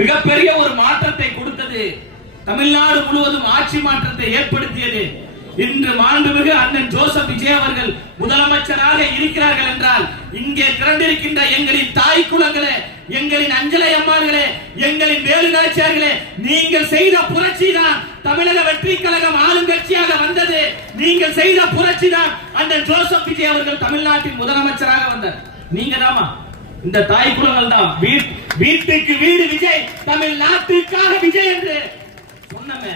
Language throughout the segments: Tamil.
மிகப்பெரிய ஒரு மாற்றத்தை கொடுத்தது. தமிழ்நாடு முழுவதும் ஆட்சி மாற்றத்தை ஏற்படுத்தியது. இன்று மாண்புமிகு அண்ணன் ஜோசப் விஜய் அவர்கள் முதலமைச்சராக இருக்கிறார்கள் என்றால் இங்கே திரண்டிருக்கின்ற எங்களின் தாய் குலங்களே, எங்களின் அஞ்சலை அம்மாள்களே, எங்களின் வேலுநாச்சியார்களே, நீங்கள் செய்த புரட்சி தான் தமிழக வெற்றி கழகம் ஆளுங்கட்சியாக வந்தது. நீங்கள் செய்த புரட்சி தான் அண்ணன் ஜோசப் விஜய் அவர்கள் தமிழ்நாட்டின் முதலமைச்சராக வந்தார். நீங்க தாமா இந்த தாய் குலங்கள் தான் வீட்டுக்கு வீடு விஜய், தமிழ்நாட்டுக்காக விஜய் என்று சொன்னமே.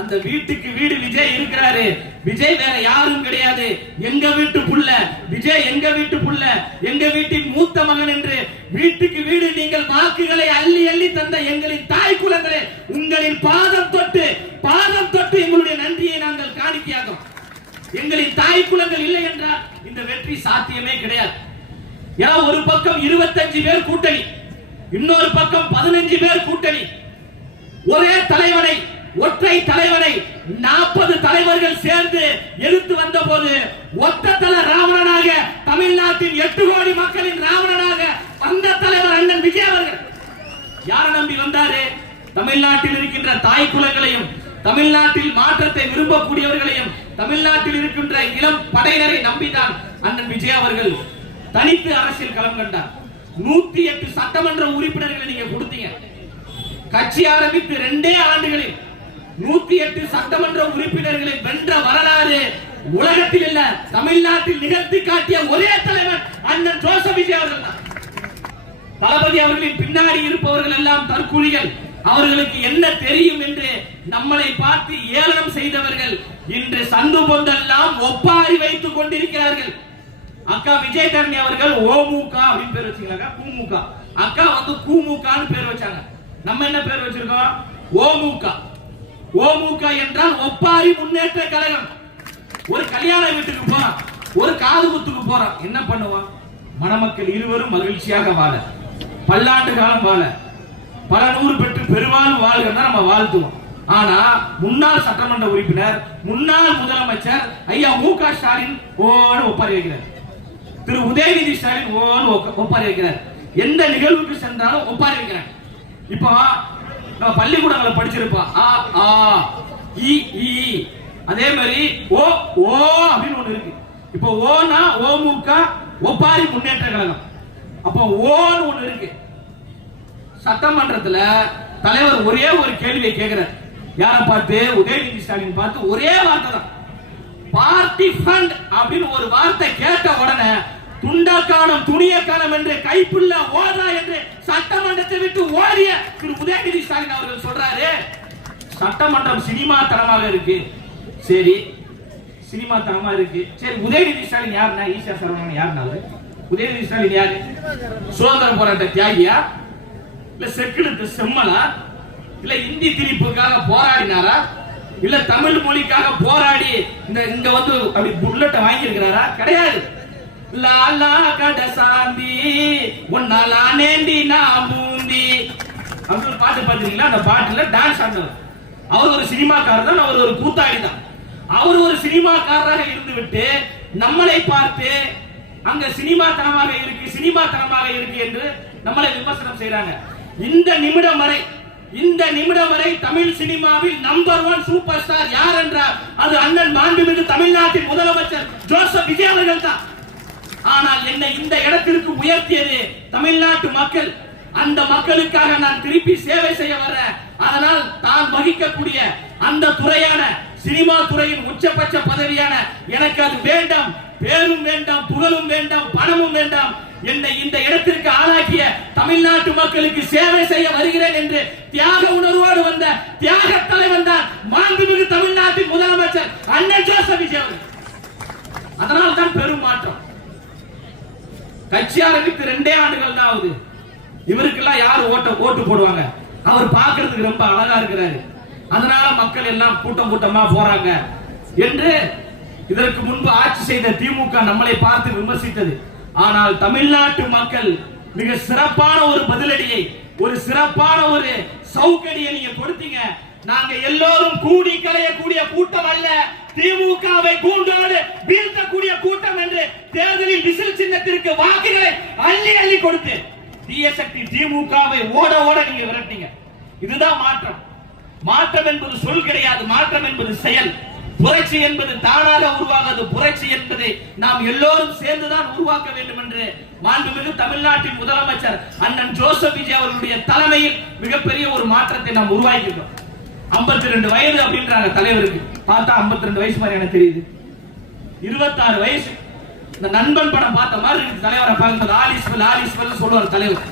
அந்த வீட்டுக்கு வீடு விஜய் இருக்கிறாரு. விஜய் வேற யாரும் கிடையாது. எங்க வீட்டு புள்ள விஜய், எங்க வீட்டு புள்ள, எங்க வீட்டின் மூத்த மகன் என்று வீட்டுக்கு வீடு நீங்கள் வாக்குகளை அள்ளி அள்ளி தந்த எங்களின் தாய் குலங்களே, உங்களின் பாதம் தொட்டு எங்களுடைய நன்றியை நாங்கள் காணிக்கையாகிறோம். எங்களின் தாய் குலங்கள் இல்லை என்றால் இந்த வெற்றி சாத்தியமே கிடையாது. ஏன்னா ஒரு பக்கம் 25 பேர் கூட்டணி, இன்னொரு பக்கம் 15 பேர் கூட்டணி. ஒரே தலைவனை, ஒற்றை தலைவனை 40 தலைவர்கள் சேர்ந்து எதிர்த்து வந்த போது ஒத்த தல ராவணனாக, தமிழ்நாட்டின் 8 கோடி மக்களின் ராவணனாக வந்த தலைவர் அண்ணன் விஜய் அவர்கள். யாரை நம்பி வந்தாரு? தமிழ்நாட்டில் இருக்கின்ற தாய் குலங்களையும், தமிழ்நாட்டில் மாற்றத்தை விரும்பக்கூடியவர்களையும், தமிழ்நாட்டில் இருக்கின்ற இளம் படையினரை நம்பிதான் அண்ணன் விஜய் அவர்கள் தனித்து அரசியல் களம் கண்டார். 108 சட்டமன்ற உறுப்பினர்களை நீங்க கொடுத்தீங்க. கட்சி ஆரம்பித்து 2 ஆண்டுகளில் 108 சட்டமன்ற உறுப்பினர்களை வென்ற வரலாறு உலகத்தில் இல்ல, தமிழ்நாட்டில் நிகழ்த்தி காட்டிய ஒரே தலைவர் அண்ணன் ஜோசப் விஜய் அவர்கள் தான். தளபதி அவர்களின் பின்னாடி இருப்பவர்கள் எல்லாம் தற்கூலிகள், அவர்களுக்கு என்ன தெரியும் என்று நம்மளை பார்த்து ஏளனம் செய்தவர்கள் இன்று சந்து பொந்தெல்லாம் ஒப்பாரி வைத்துக் கொண்டிருக்கிறார்கள். அக்கா விஜய் தரணி அவர்கள் ஓமுக அப்படின்னு பேர் வச்சீங்க, கூமுக. அக்கா வந்து கூமுகன்னு பேர் வச்சாங்க. நம்ம என்ன பேர் வச்சிருக்கோம்? ஓமுக. ஓமுக என்றால் ஒப்பாரி முன்னேற்ற கழகம். ஒரு கல்யாண வீட்டுக்கு போறான், ஒரு காது குத்துக்கு போறான், என்ன பண்ணுவான்? மணமக்கள் இருவரும் மகிழ்ச்சியாக வாழ, பல்லாண்டு காலம் வாழ, பல நூறு பெற்று பெருவாழ்வு வாழ்கிறதா நம்ம வாழ்த்துவோம். ஆனா முன்னாள் சட்டமன்ற உறுப்பினர், முன்னாள் முதலமைச்சர் ஐயா மு.க. ஸ்டாலின் ஓன்னு ஒப்பாரி வைக்கிறார். திரு உதயநிதி ஸ்டாலின் ஓன்னு ஒப்பாரி வைக்கிறார். எந்த நிகழ்வுக்கு சென்றாலும் ஒப்பாரி வைக்கிறார். இப்போ நம்ம பள்ளிக்கூடங்களை படிச்சிருப்போம், ஆ ஆ இ ஈ, அதே மாதிரி ஓ ஓ அப்படின்னு ஒண்ணு இருக்கு. இப்போ ஓனா ஓமுக, ஒப்பாரி முன்னேற்ற கழகம். அப்போ ஓன்னு ஒண்ணு இருக்கு. சட்டமன்றத்துல தலைவர் ஒரே ஒரு கேள்வியை கேட்கிறார். யார பார்த்து? உதயநிதி ஸ்டாலின் பார்த்து ஒரே வார்த்தை தான், பார்ட்டி ஃபண்ட் அப்படின்னு ஒரு வார்த்தை கேட்ட உடனே துண்டக்கானம் துணியக்கானம் என்று கைப்புள்ள ஓதா என்று சட்டமன்றத்தை விட்டு ஓடிய திரு உதயநிதி ஸ்டாலின் அவர்கள் சொல்றாரு, சட்டமன்றம் சினிமா தரமாக இருக்கு. சரி, சினிமா தரமா இருக்கு. சரி, உதயநிதி ஸ்டாலின் யாருன்னா? ஈஷா சரவணன் யாருனாரு? உதயநிதி ஸ்டாலின் யாரு? சுதந்திர போராட்ட தியாகியா? இல்ல செக்குலுக்கு செம்மலா? இல்ல இந்தி திணிப்புக்காக போராடினாரா? இல்ல தமிழ் மொழிக்காக போராடி இங்க வந்து அப்படி புல்லட்ட வாங்கி இருக்கிறாரா? கிடையாது. லாலா கடசாந்தி ஒன்னாலா நேண்டி நாம்பூந்தி அப்படி ஒரு பாட்டு பாத்தீங்களா? அந்த பாட்டுல டான்ஸ் ஆடுறவர் அவர் ஒரு சினிமாக்காரர் தான், அவர் ஒரு கூத்தாடி தான். அவர் ஒரு சினிமாக்காரராக இருந்து விட்டு நம்மளை பார்த்து அங்க சினிமா தரமாக இருக்கு என்று நம்மளை விமர்சனம் செய்யறாங்க. இந்த நிமிடம் வரை தமிழ் சினிமாவில் நம்பர் 1 சூப்பர் ஸ்டார் யார் என்றால் அது அண்ணன் மாண்புமிகு தமிழ்நாட்டின் முதலமைச்சர் ஜோசப் விஜய் அவர்கள் தான். ஆனால் என்னை இந்த இடத்திற்கு உயர்த்தியது தமிழ்நாட்டு மக்கள். அந்த மக்களுக்காக நான் திருப்பி சேவை செய்ய வர்றேன். அதனால் தான் வகிக்கக்கூடிய அந்த துறையான சினிமா துறையின் உச்சபட்ச பதவியான எனக்கு அது வேண்டாம். பேரும் வேண்டாம், புகழும் வேண்டாம், பணமும் வேண்டாம். என்னை இந்த இடத்திற்கு ஆளாக்கிய தமிழ்நாட்டு மக்களுக்கு சேவை செய்ய வருகிறேன் என்று தியாக உணர்வோடு வந்த தியாக தலைவன் தான் மாண்புமிகு தமிழ்நாட்டின் முதலமைச்சர் அண்ணன் ஜோசப் விஜய் அவர்கள். அதனால் தான் பெரும் மாற்றம். கட்சி ஆரம்பித்து 2 ஆண்டுகள் தான் ஆகுது. இவருக்கெல்லாம் யாரு ஓட்டு போடுவாங்க? அவர் பார்க்கிறதுக்கு ரொம்ப அழகா இருக்கிறாரு, அதனால மக்கள் எல்லாம் கூட்டமா போறாங்க என்று இதற்கு முன்பு ஆட்சி செய்த திமுக நம்மளை பார்த்து விமர்சித்தது. ஆனால் தமிழ்நாட்டு மக்கள் மிக சிறப்பான ஒரு பதிலடியை, ஒரு சிறப்பான ஒரு சௌகரியை நீங்க கொடுத்தீங்க. நாங்க எல்லோரும் கூடி கலையக்கூடிய கூட்டம் அல்ல, திமுகவை கூண்டோடு வீழ்த்தக்கூடிய கூட்டம் என்று தேர்தலில் விசில் சின்னத்திற்கு வாக்குகளை அள்ளி அள்ளி கொடுத்து தீய சக்தி திமுகவை ஓட ஓட நீங்க விரட்டிங்க. இதுதான் மாற்றம். மாற்றம் என்பது சொல் கிடையாது, மாற்றம் என்பது செயல். புரட்சி என்பது தானாக உருவாகாது, புரட்சி என்பதை நாம் எல்லோரும் சேர்ந்துதான் உருவாக்க வேண்டும் என்று மாண்புமிகு தமிழ்நாட்டின் முதலமைச்சர் அண்ணன் ஜோசப் விஜய் அவர்களுடைய தலைமையில் மிகப்பெரிய ஒரு மாற்றத்தை நாம் உருவாக்கியிருக்கோம். 52 வயது அப்படின்றாங்க தலைவருக்கு, பார்த்தா 52 வயசு மாதிரி எனக்கு தெரியுது. 26 வயசு. இந்த நண்பன் படம் பார்த்த மாதிரி இருக்கு தலைவரை பார்க்கும்போது. ஆலிஸ்வல் சொல்லுவார் தலைவர்.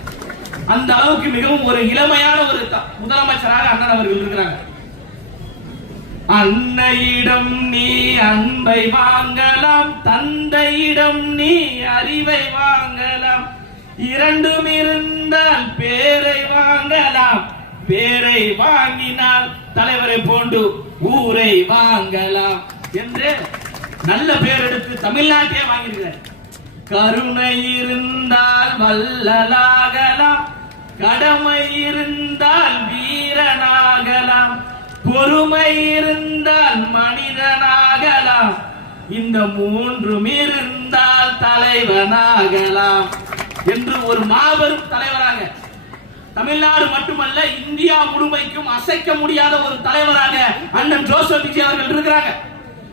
அந்த அளவுக்கு மிகவும் ஒரு இளமையான ஒரு முதலமைச்சராக அண்ணன் அவர்கள் இருக்கிறாங்க. அன்னையிடம் நீ அன்பை வாங்கலாம், தந்தையிடம் நீ அறிவை வாங்கலாம், இரண்டும் இருந்தால் பேரை வாங்கலாம், பேரை வாங்கினால் தலைவரை போன்று ஊரை வாங்கலாம் என்று நல்ல பேர் எடுத்து தமிழ்நாட்டையே வாங்கியிருக்கிறார். கருணை இருந்தால் வள்ளலாகலாம், கடமை இருந்தால் வீரனாகலாம், பொறுமை இருந்தால் மனிதனாகலாம், இந்த மூன்றும் இருந்தால் தலைவனாகலாம் என்று ஒரு மாபெரும் தலைவராக தமிழ்நாடு மட்டுமல்ல இந்தியா முழுமைக்கும் அசைக்க முடியாத ஒரு தலைவராக அண்ணன் ஜோசப் விஜய் அவர்கள் இருக்கிறாங்க.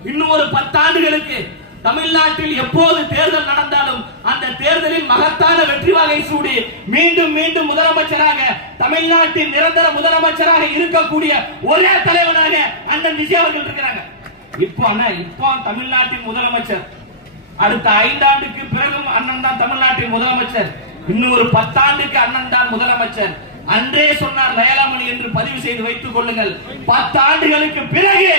இன்னும் ஒரு 10 ஆண்டுகளுக்கு தமிழ்நாட்டில் எப்போது தேர்தல் நடந்தாலும் அந்த தேர்தலில் மகத்தான வெற்றி வாகை சூடி மீண்டும் மீண்டும் முதலமைச்சராக, தமிழ்நாட்டின் நிரந்தர முதலமைச்சராக இருக்கக்கூடிய ஒரே தலைவராக அண்ணன் விஜய் அவர்கள் இருக்கிறாங்க. இப்போ தமிழ்நாட்டின் முதலமைச்சர். அடுத்த 5 ஆண்டுக்கு பிறகும் அண்ணன் தான் தமிழ்நாட்டின் முதலமைச்சர். இன்னும் ஒரு 10 ஆண்டுக்கு அண்ணன் தான் முதலமைச்சர். அன்றே சொன்னார் லயலாமணி என்று பதிவு செய்து வைத்துக் கொள்ளுங்கள். 10 ஆண்டுகளுக்கு பிறகு,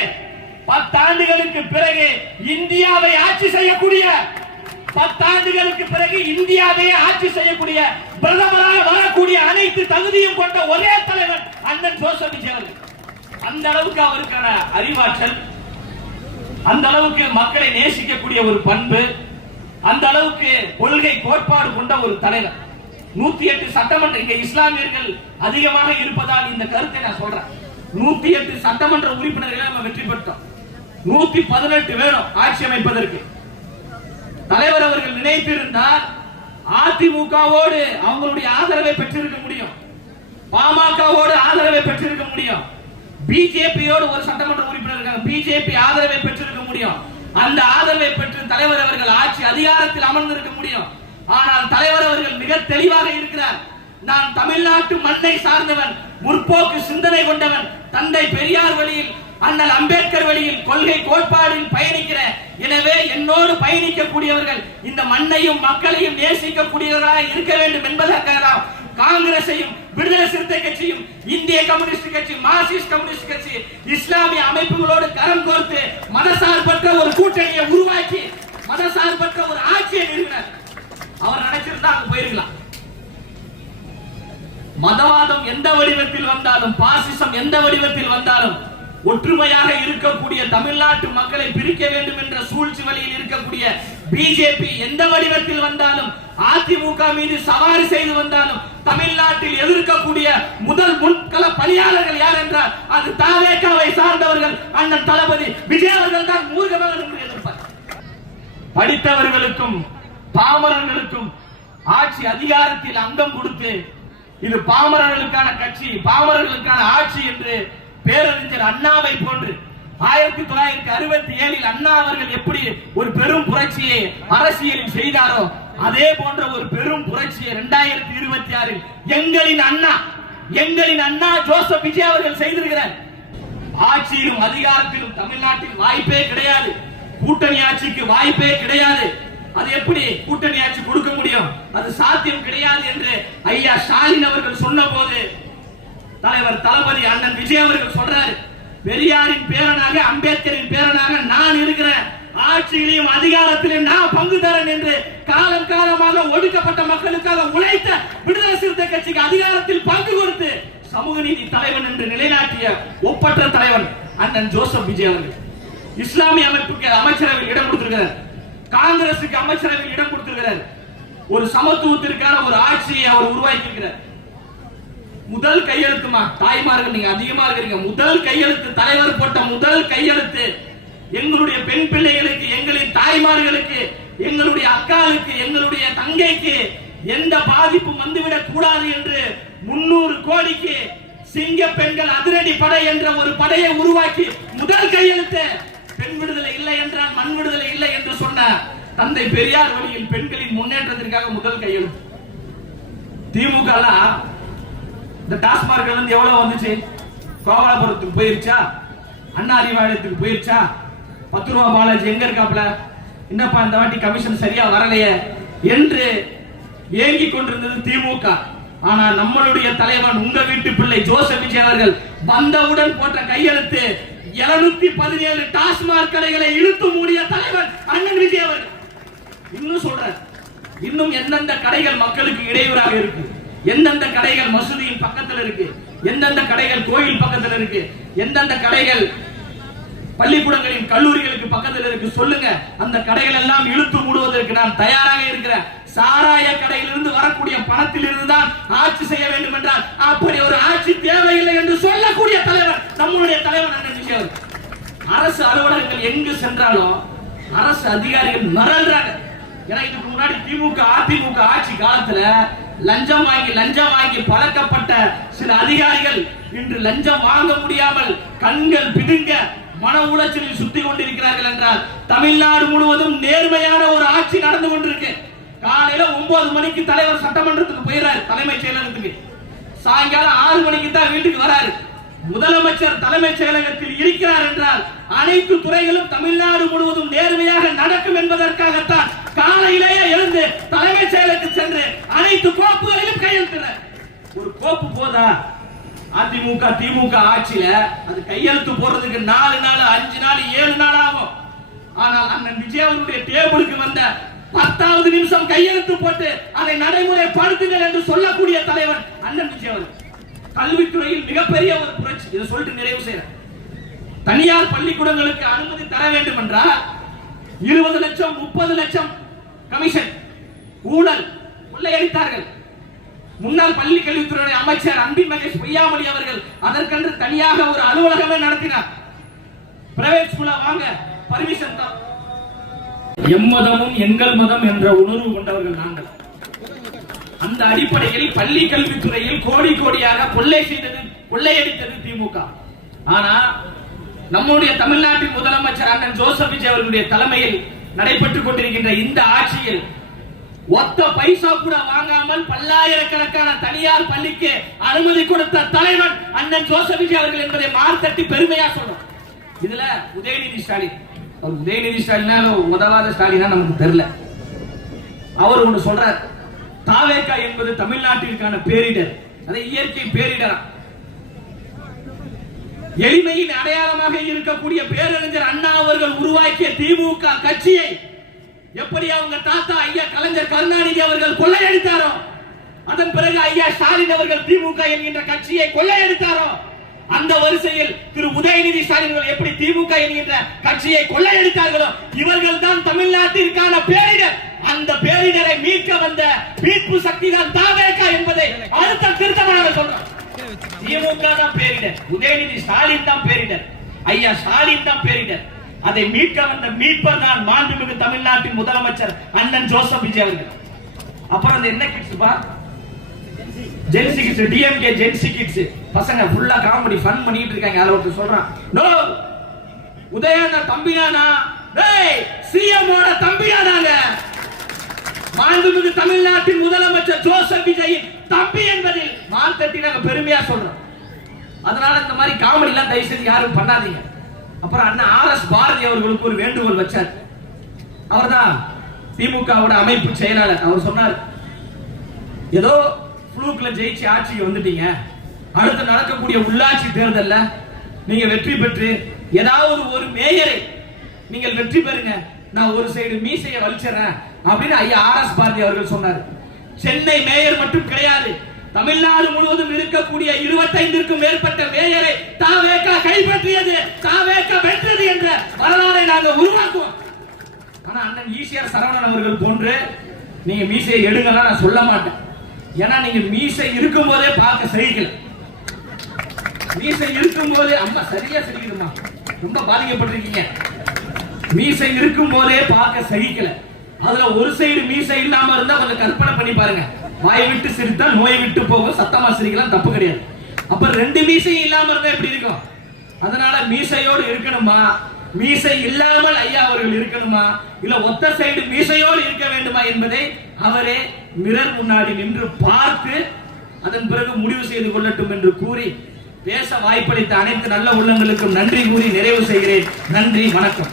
10 ஆண்டுகளுக்கு பிறகு இந்தியாவை ஆட்சி செய்யக்கூடிய, 10 ஆண்டுகளுக்கு பிறகு இந்தியாவை ஆட்சி செய்யக்கூடிய பிரதமராக வரக்கூடிய அனைத்து தகுதியும் கொண்ட ஒரே தலைவர் அண்ணன் ஜோசப் விஜய் அவர்கள். அந்த அளவுக்கு அவருக்கான அறிவாற்றல், அந்த அளவுக்கு மக்களை நேசிக்கக்கூடிய ஒரு பண்பு, அந்த அளவுக்கு கொள்கை கோட்பாடு கொண்ட ஒரு தலைவர். 108 சட்டமன்ற, இங்க இஸ்லாமியர்கள் அதிகமாக இருப்பதால் இந்த கருத்தை நான் சொல்றேன். 108 சட்டமன்ற உறுப்பினர்களை நம்ம வெற்றி பெற்றோம். 118 வேணும் ஆட்சி அமைப்பதற்கு. தலைவர் அவர்கள் நினைத்திருந்தால் அதிமுகவோடு அவங்களுடைய ஆதரவை பெற்றிருக்க முடியும், பாமகவோடு ஆதரவை பெற்றிருக்க முடியும், பிஜேபியோடு ஒரு சட்டமன்ற உறுப்பினர் பிஜேபி ஆதரவை பெற்றிருக்க முடியும். அந்த ஆதரவை பெற்று தலைவர் அவர்கள் ஆட்சி அதிகாரத்தில் அமர்ந்திருக்க முடியும். ஆனால் தலைவர் அவர்கள் மிக தெளிவாக இருக்கிறார். நான் தமிழ்நாட்டு மண்ணை சார்ந்தவன், முற்போக்கு சிந்தனை கொண்டவன், தந்தை பெரியார் வழியில், அண்ணல் அம்பேத்கர் வழியில், கொள்கை கோட்பாடில் பயணிக்கிற, எனவே என்னோடு பயணிக்கக்கூடியவர்கள் இந்த மண்ணையும் மக்களையும் நேசிக்கக்கூடியவர்களாக இருக்க வேண்டும் என்பதற்காக காங்கிரஸையும், விடுதலை சிறுத்தை கட்சியும், இந்திய கம்யூனிஸ்ட் கட்சி, மார்க்சிஸ்ட் கம்யூனிஸ்ட் கட்சி, இஸ்லாமிய அமைப்புகளோடு கரம் கோர்த்து மதசார்பற்ற ஒரு கூட்டணியை உருவாக்கி மதசார்பற்ற ஒரு ஆட்சியை நிறுவினார். அவர் நினைச்சிருந்தா அங்க போயிருக்கலாம். மதவாதம் எந்த வடிவத்தில் வந்தாலும், பாசிசம் எந்த வடிவத்தில் வந்தாலும், ஒற்றுமையாக இருக்கக்கூடிய தமிழ்நாட்டு மக்களை பிரிக்க வேண்டும் என்ற சூழ்ச்சி வழியில் இருக்கக்கூடிய பிஜேபி எந்த வடிவத்தில் வந்தாலும், அதிமுக மீது சவாரி செய்து வந்தாலும், தமிழ்நாட்டில் எதிர்க்கக்கூடிய முதல் முன்கள பணியாளர்கள் யார் என்றால் அது தாவேகாவை சார்ந்தவர்கள் அண்ணன் தளபதி விஜய் அவர்கள் தான் மூர்க்கமாக எதிர்ப்பார். படித்தவர்களுக்கும் பாமரர்களுக்கும் ஆட்சி அதிகாரத்தில் அங்கம் கொடுத்து இது பாமரர்களுக்கான கட்சி, பாமரர்களுக்கான ஆட்சி என்று பேரறிஞர் அண்ணாவை போன்று 1967 அண்ணா அவர்கள் எப்படி ஒரு பெரும் புரட்சியை அரசியலில் செய்தாரோ அதே போன்ற ஒரு பெரும் புரட்சியை 2026 எங்களின் அண்ணா ஜோசப் விஜய் அவர்கள் செய்திருக்கிறார். ஆட்சியிலும் அதிகாரத்திலும் தமிழ்நாட்டில் வாய்ப்பே கிடையாது, கூட்டணி ஆட்சிக்கு வாய்ப்பே கிடையாது. அது எப்படி கூட்டணி ஆட்சி கொடுக்க முடியும்? அது சாத்தியம் கிடையாது என்று ஐயா ஸ்டாலின் அவர்கள் சொன்ன போது தலைவர் தளபதி அண்ணன் விஜய் அவர்கள் சொல்றாரு, பெரியாரின் பேரனாக, அம்பேத்கரின் பேரனாக நான் இருக்கிறேன், ஆட்சியிலையும் அதிகாரத்திலும் நான் பங்கு தரேன் என்று காலம் காலமாக ஒடுக்கப்பட்ட மக்களுக்காக உழைத்த விடுதலை சிறுத்தை கட்சிக்கு அதிகாரத்தில் பங்கு கொடுத்து சமூக நீதி தலைவன் என்று நிலைநாட்டிய ஒப்பற்ற தலைவன் அண்ணன் ஜோசப் விஜய் அவர்கள். இஸ்லாமிய அமைப்புக்கு அமைச்சரவையில் இடம் கொடுத்திருக்கிறார், காங்கிரசுக்கு அமைச்சரவையில் இடம் கொடுத்திருக்கிறார். ஒரு சமத்துவத்திற்கான ஒரு ஆட்சியை அவர் உருவாக்கி இருக்கிறார். முதல் கையெழுத்துமா தாய்மார்கள் நீங்க அதிகமா இருக்கிறீங்க, முதல் கையெழுத்து தலைவர் போட்ட முதல் கையெழுத்து எங்களுடைய பெண் பிள்ளைகளுக்கு, எங்களின் தாய்மார்களுக்கு, எங்களுடைய அக்காவுக்கு, எங்களுடைய தங்கைக்கு எந்த பாதிப்பும் வந்துவிடக் கூடாது என்று 300 கோடிக்கு சிங்க பெண்கள் அதிரடி படை என்ற ஒரு படையை உருவாக்கி முதல் கையெழுத்து பெண் விடுதலை இல்லை என்றால் மண் விடுதலை இல்லை என்று சொன்ன தந்தை பெரியார் வழியில் பெண்களின் முன்னேற்றத்திற்காக முதல் கையெழுத்து. திமுக இந்த டாஸ்மார்க் இருந்து எவ்வளவு வந்துச்சு? கோபாலபுரத்துக்கு போயிருச்சா? அண்ணா அறிவாலயத்துக்கு போயிருச்சா? 10 ரூபாய் பாலாஜி எங்க இருக்காப்ல? என்னப்பா இந்த வாட்டி கமிஷன் சரியா வரலையே என்று ஏங்கிக் கொண்டிருந்தது திமுக. ஆனா நம்மளுடைய தலைவன் உங்க வீட்டு பிள்ளை ஜோசப் விஜய் அவர்கள் வந்தவுடன் போட்ட கையெழுத்து 717 டாஸ்மாக் கடைகளை இழுத்து மூடிய தலைவன் அண்ணன் விஜய் அவர்கள். இன்னும் சொல்ற, இன்னும் எந்தெந்த கடைகள் மக்களுக்கு இடையூறாக இருக்கு, எந்தெந்த கடைகள் மசூதியின் பக்கத்தில் இருக்கு, எந்தெந்த கடைகள் கோயில் பக்கத்தில் இருக்கு, எந்தெந்த கடைகள் பள்ளிக்கூடங்களின் கல்லூரிகளுக்கு பக்கத்தில் இருக்கு சொல்லுங்க. அந்த கடைகள் எல்லாம் இழுத்து மூடுவதற்கு நான் தயாராக இருக்கிறேன். சாராய கடையிலிருந்து வரக்கூடிய பணத்தில் இருந்துதான் ஆட்சி செய்ய வேண்டும் என்றால் அப்படி ஒரு ஆட்சி தேவையில்லை என்று சொல்லக்கூடிய தலைவர் நம்முடைய தலைவர் அண்ணன் விஜய். அரசு அலுவலகங்கள் எங்கு சென்றாலும் அரசு அதிகாரிகள் மறந்துறாங்க. ஏன்னா இதுக்கு முன்னாடி திமுக அதிமுக ஆட்சி காலத்துல லஞ்சம் வாங்கி பழக்கப்பட்ட சில அதிகாரிகள் இன்று லஞ்சம் வாங்க முடியாமல் கண்கள் பிடுங்க மன உளைச்சலில் சுத்தி கொண்டிருக்கிறார்கள் என்றால் தமிழ்நாடு முழுவதும் நேர்மையான ஒரு ஆட்சி நடந்து கொண்டிருக்கு. காலையில 9 மணிக்கு தலைவர் சட்டமன்றத்துக்கு போயிறாரு, தலைமைச் செயலகத்துக்கு. சாயங்காலம் 6 மணிக்கு தான் வீட்டுக்கு வராரு. முதலமைச்சர் தலைமைச் செயலகத்தில் இருக்கிறார் என்றால் அனைத்து துறைகளும் தமிழ்நாடு முழுவதும் நேர்மையாக நடக்கும் என்பதற்காகத்தான் காலையிலேயே எழுந்து தலைமைச் செயலகத்துக்கு சென்று அனைத்து கோப்புகளிலும் கையெழுத்தினார். ஒரு கோப்பு போதா? அதிமுக திமுக ஆட்சியில அது கையெழுத்து போடுறதுக்கு 4 நாள் 5 நாள் 7 நாள் ஆகும். ஆனால் அண்ணன் விஜய் அவருடைய டேபிளுக்கு வந்த 10வது நிமிஷம் கையெழுத்து போட்டு அதை நடைமுறைப்படுத்துங்கள் என்று சொல்லக்கூடிய தலைவன் அண்ணன் விஜய் அவர்கள். கல்வித்துறையில் மிகப்பெரிய ஒரு புரட்சி. இதை சொல்லிட்டு நிறைவு செய்யறேன். தனியார் பள்ளிக்கூடங்களுக்கு அனுமதி தர வேண்டும் என்றால் 20 லட்சம் 30 லட்சம் கமிஷன் ஊழல் கொள்ளையடித்தார்கள். முன்னாள் பள்ளி கல்வித்துறை அமைச்சர் அன்பில் மகேஷ் பொய்யாமொழி அவர்கள் அதற்கென்று தனியாக ஒரு அலுவலகமே நடத்தினார். பிரைவேட் ஸ்கூல்ல வாங்க பர்மிஷன் தான். எம்மதமும் எங்கள் மதம் என்ற உணர்வு கொண்டவர்கள் நாங்கள். அந்த அடிப்படையில் பள்ளி கல்வித்துறையில் கோடி கோடியாக கொள்ளையடித்தது திமுக. ஆனா நம்முடைய தமிழ்நாட்டின் முதலமைச்சர் அண்ணன் ஜோசப் விஜய் அவர்களுடைய தலைமையில் நடைபெற்றுக் கொண்டிருக்கின்ற இந்த ஆட்சியில் ஒத்த பைசா கூட வாங்காமல் பல்லாயிரக்கணக்கான தனியார் பள்ளிக்கு அனுமதி கொடுத்த தலைவன் அண்ணன் ஜோசப் விஜய் அவர்கள் என்பதை மார்த்தட்டி பெருமையா சொல்றோம். இதுல உதயநிதி ஸ்டாலின், உதயநிதி ஸ்டாலின் உதவாத ஸ்டாலினா நமக்கு தெரியல. அவர் ஒன்று சொல்றார், தாவேகா என்பது தமிழ்நாட்டிற்கான பேரிடர், அது இயற்கை பேரிடர். எளிமையின் அடையாளமாக இருக்கக்கூடிய பேரறிஞர் அண்ணா அவர்கள் உருவாக்கிய திமுக கட்சியை எப்படி அவங்க தாத்தா ஐயா கலைஞர் கருணாநிதி அவர்கள் கொள்ளையடித்தாரோ, அதன் பிறகு ஐயா ஸ்டாலின் அவர்கள் திமுக என்கின்ற கட்சியை கொள்ளையடித்தாரோ, அந்த வரிசையில் திரு உதயநிதி ஸ்டாலின் எப்படி திமுக என்கின்ற கட்சியை கொள்ளையடித்தார்களோ இவர்கள் தான் தமிழ்நாட்டிற்கான பேரிடர். அந்த பேரிடரை மீட்க வந்த மீட்பு சக்தி தான் தாவேகா என்பதை அடுத்த திருத்தமாக சொல்றோம். திமுக தான் பேரிடர், உதயநிதி ஸ்டாலின் தான் பேரிடர், ஐயா ஸ்டாலின் தான் பேரிடர். அதை மீட்க வந்த மீட்பர் தான் மாண்புமிகு தமிழ்நாட்டின் முதலமைச்சர் அண்ணன் ஜோசப் விஜய் அவர்கள். அப்புறம் என்ன கிட்ஸ் பா, GenZ kids, DMK GenZ kids பசங்க ஃபுல்லா காமெடி ஃபன் பண்ணிட்டு இருக்காங்க. அதுல ஒருத்தர் சொல்றான், நோ உதயனா தம்பியானா, டேய் சிஎம் ஓட தம்பியானாங்க. மாண்புமிகு தமிழ்நாட்டின் முதலமைச்சர் ஜோசப் விஜய் தம்பி என்பதில் மார்த்தட்டி நாங்க பெருமையா சொல்றோம். அதனால இந்த மாதிரி காமெடி எல்லாம் தயவு செய்து யாரும் பண்ணாதீங்க. அப்புறம் அண்ணன் ஆர்.எஸ். பாரதி அவர்களுக்கு ஒரு வேண்டுகோள் வச்சார். அவர்தான் திமுகவோட அமைப்பு செயலாளர். அவர் சொன்னார், ஏதோ புளூக்ல ஜெயிச்சு ஆட்சிக்கு வந்துட்டீங்க, அடுத்து நடக்கக்கூடிய உள்ளாட்சி தேர்தல்ல நீங்க வெற்றி பெற்று ஏதாவது ஒரு மேயரை நீங்கள் வெற்றி பெறுங்க, நான் ஒரு சைடு மீசையை வலிச்சறேன் அப்படின்னு ஐயா ஆர்.எஸ். பாரதி அவர்கள் சொன்னார். சென்னை மேயர் மட்டும் கிடையாது, தமிழ்நாடு முழுவதும் இருக்கக்கூடிய 25க்கும் மேற்பட்ட மேயரை தாவேகா கைப்பற்றியது, தாவேகா வென்றது என்ற வரலாறை நாங்கள் உருவாக்குவோம். ஆனா அண்ணன் ஈசிஆர் சரவணன் அவர்கள் போன்று நீங்க மீசையை எடுங்கலாம் நான் சொல்ல மாட்டேன். ஏன்னா நீங்க மீசை இருக்கும் போதே பார்க்க சகிக்கல. மீசை இருக்கும் போதே அம்மா சரியா சரிக்குதுமா, ரொம்ப பாதிக்கப்பட்டிருக்கீங்க. மீசை இருக்கும் போதே பார்க்க சகிக்கல. அதுல ஒரு சைடு மீசை இல்லாம இருந்தா கொஞ்சம் கற்பனை பண்ணி பாருங்க. வாய் விட்டு சிரித்தால் நோய் விட்டு போகும், சத்தமா சிரிக்கலாம், தப்பு கிடையாது. அப்ப ரெண்டு மீசையும் இல்லாம இருந்தா எப்படி இருக்கும்? அதனால மீசையோடு இருக்கணுமா, மீசை இல்லாமல் ஐயா அவர்கள் இருக்கணுமா, இல்ல ஒத்த சைடு மீசையோடு இருக்க வேண்டுமா என்பதை அவரே மிரர் முன்னாடி நின்று பார்த்து அதன் பிறகு முடிவு செய்து கொள்ளட்டும் என்று கூறி பேச வாய்ப்பளித்த அனைத்து நல்ல உள்ளங்களுக்கும் நன்றி கூறி நிறைவு செய்கிறேன். நன்றி, வணக்கம்.